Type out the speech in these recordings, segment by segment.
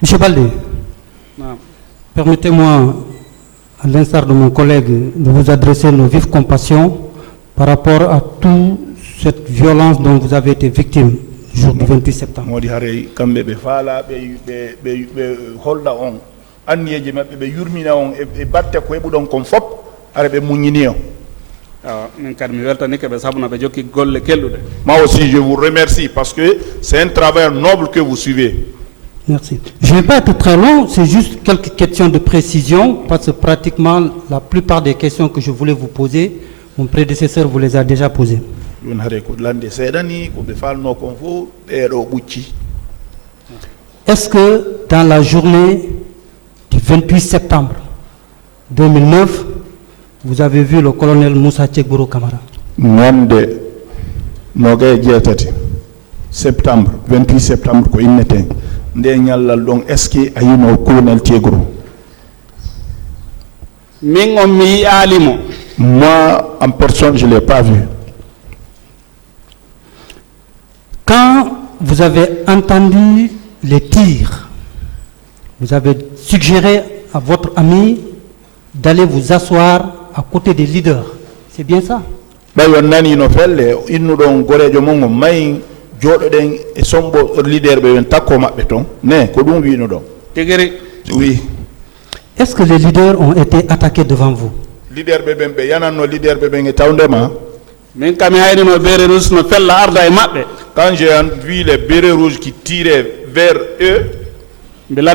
Monsieur Baldé, permettez-moi, à l'instar de mon collègue, de vous adresser nos vives compassions par rapport à toute cette violence dont vous avez été victime le jour du 28 septembre. Moi aussi, je vous remercie parce que c'est un travail noble que vous suivez. Merci. Je ne vais pas être très long, c'est juste quelques questions de précision, parce que pratiquement la plupart des questions que je voulais vous poser, mon prédécesseur vous les a déjà posées. Est-ce que dans la journée du 28 septembre 2009, vous avez vu le colonel Moussa Tchekboro Camara? Septembre, 28 septembre, est-ce qu'il y a eu colonel Tiegro? Moi, en personne, je ne l'ai pas vu. Quand vous avez entendu les tirs, vous avez suggéré à votre ami d'aller vous asseoir à côté des leaders. C'est bien ça? Oui. Est-ce que les leaders ont été attaqués devant vous? Quand j'ai vu les bérets rouges qui tiraient vers eux, moi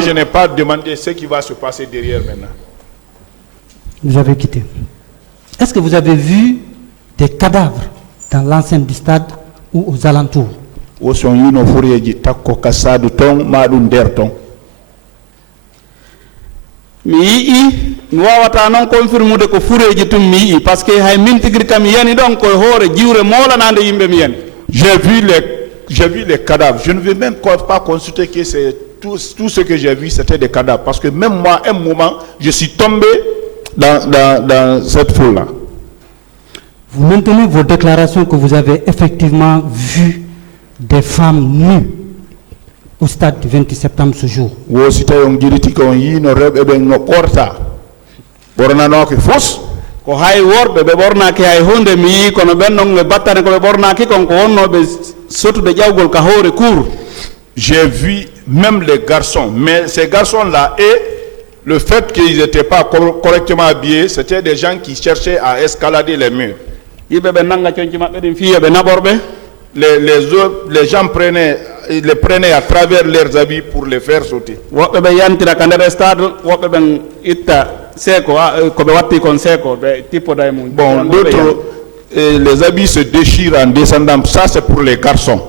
je n'ai pas demandé ce qui va se passer derrière maintenant. Vous avez quitté. Est-ce que vous avez vu des cadavres dans l'enceinte du stade ou aux alentours? J'ai vu les cadavres. Je ne veux même pas consulter que c'est tout ce que j'ai vu, c'était des cadavres. Parce que même moi, à un moment, je suis tombé dans cette foule-là. Vous maintenez vos déclarations que vous avez effectivement vu des femmes nues au stade du 28 septembre ce jour? J'ai vu même les garçons, mais ces garçons-là, et le fait qu'ils n'étaient pas correctement habillés, c'était des gens qui cherchaient à escalader les murs. Les gens les prenaient à travers leurs habits pour les faire sauter. Bon, d'autres, les habits se déchirent en descendant. Ça, c'est pour les garçons.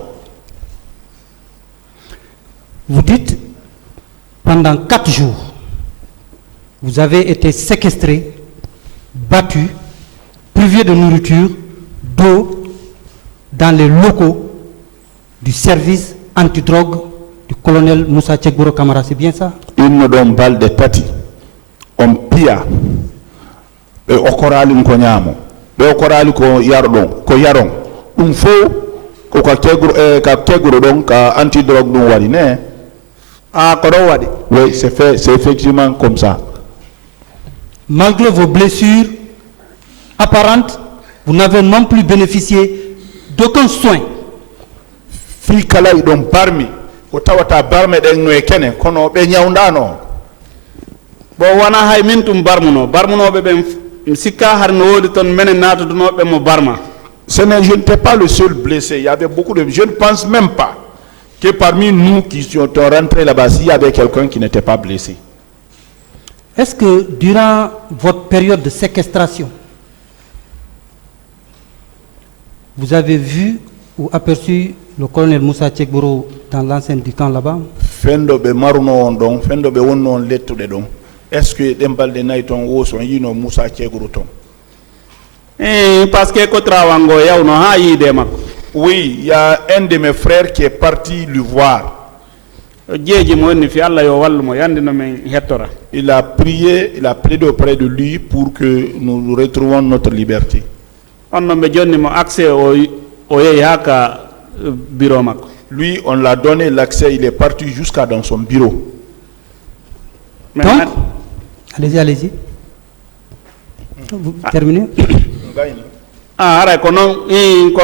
Vous dites, pendant 4 jours, vous avez été séquestrés, battus, privés de nourriture, d'eau, dans les locaux du service antidrogue du colonel Moussa Tchekboro Camara. C'est bien ça? Ils nous donnent balle de tati. On pia. Et au coral, on connaît. Et au coral, on yaron. Un faux, qu'on Tchekboro donc antidrogue nous waliné. Ah, oui, c'est effectivement comme ça. Malgré vos blessures apparentes, vous n'avez non plus bénéficié d'aucun soin. Fikala idon barmi, otawata barme den no ekene kono be nyaundano. Bo wana hay mintum barmuno be ben sikka har no wodi ton menen nato no be mo barma. Je n'étais pas le seul blessé, il y avait beaucoup de... Je ne pense même pas que parmi nous qui sont rentrés là-bas, il y avait quelqu'un qui n'était pas blessé. Est-ce que durant votre période de séquestration, vous avez vu ou aperçu le colonel Moussa Tchekboro dans l'enceinte du camp là-bas? Est-ce que Dembal de Naïton ou son yino Moussa Tchekboro? Parce que oui, il y a un de mes frères qui est parti le voir. Il a prié, il a plaidé auprès de lui pour que nous retrouvions notre liberté. Lui, on l'a donné l'accès, il est parti jusqu'à dans son bureau. Donc, allez-y. Vous terminez. Ah, ara kono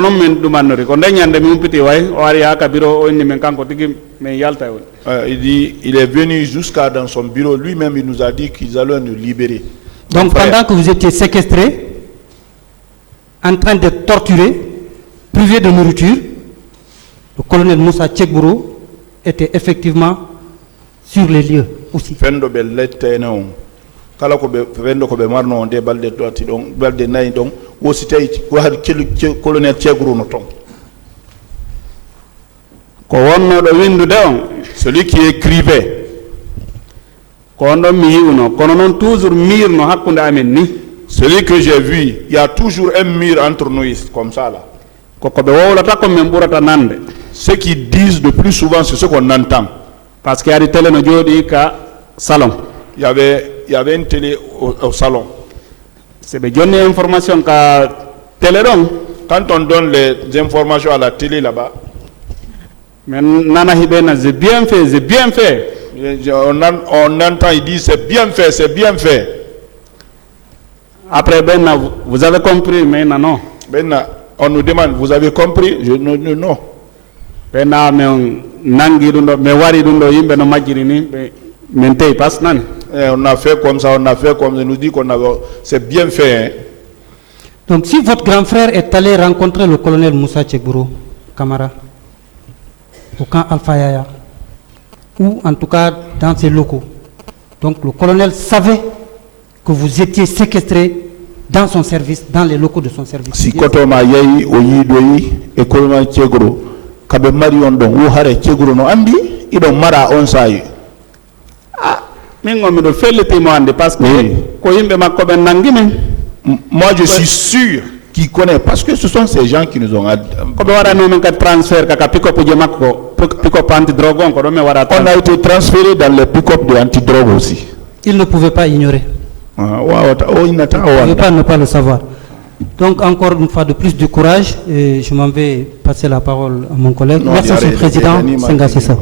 men dumanori ko nyande mi umpiti way o ari aka biro o ni men kanko tigi men yalta won. Il dit, il est venu jusqu'à dans son bureau, lui-même il nous a dit qu'ils allaient nous libérer. Donc pendant que vous étiez séquestré, en train d'être torturé, privé de nourriture, le colonel Moussa Tchekbourou était effectivement sur les lieux aussi. Fendo be lettene kala ko be fendo ko be marno de balde doati don balde nay don wo sitay ko har colonel Tchekbourou no ton. Ko wonno do windude on Celui qui écrivait, ko on do mi yiwno kono non toujours mirno hakkunde amen ni. celui que j'ai vu, il y a toujours un mur entre nous comme ça là. Ko be wowlata ko men burata nande. Ceux qui disent le plus souvent, c'est ce qu'on entend. Parce qu'il y a des télé no jodi ka salon. Il y avait une télé au salon. C'est be jonni information ka télé don. Quand on donne les informations à la télé là-bas, Mais nana hibena c'est bien fait, c'est bien fait. on entend, il dit c'est bien fait, c'est bien fait. Après ben vous avez compris mais non. Maintenant, on nous demande, vous avez compris? Non. Pena men nangi dundo me wari dundo yimbe no majiri ni men tay pas nan. On a fait comme ça, on a fait comme ça, nous dit qu'on a, c'est bien fait. Hein? Donc si votre grand frère est allé rencontrer le colonel Moussa Tchekbourou, Camara, au camp Alpha Yaya, ou en tout cas dans ses locaux, donc le colonel savait que vous étiez séquestré dans son service, dans les locaux de son service. Si kotoma yayi oyi doyi e colonel Tchekbourou kabe mari on don wo hare Tchekbourou no andi idon mara on sayi. Ah, mingo mi do felliti mo ande parce que ko yimbe makko ben nangi men. Moi je suis sûr qu'il connaît parce que ce sont ces gens qui nous ont ko be wara no men ka transfert ka pick-up je makko pick-up anti-drogue on ko do me wara. On a été transféré dans les pick-up de anti-drogue aussi. Il ne pouvait pas ignorer. Il ne pouvait pas ne pas le savoir. Donc encore une fois de plus du courage et je m'en vais passer la parole à mon collègue. Merci, Monsieur le Président. Senga Sessa.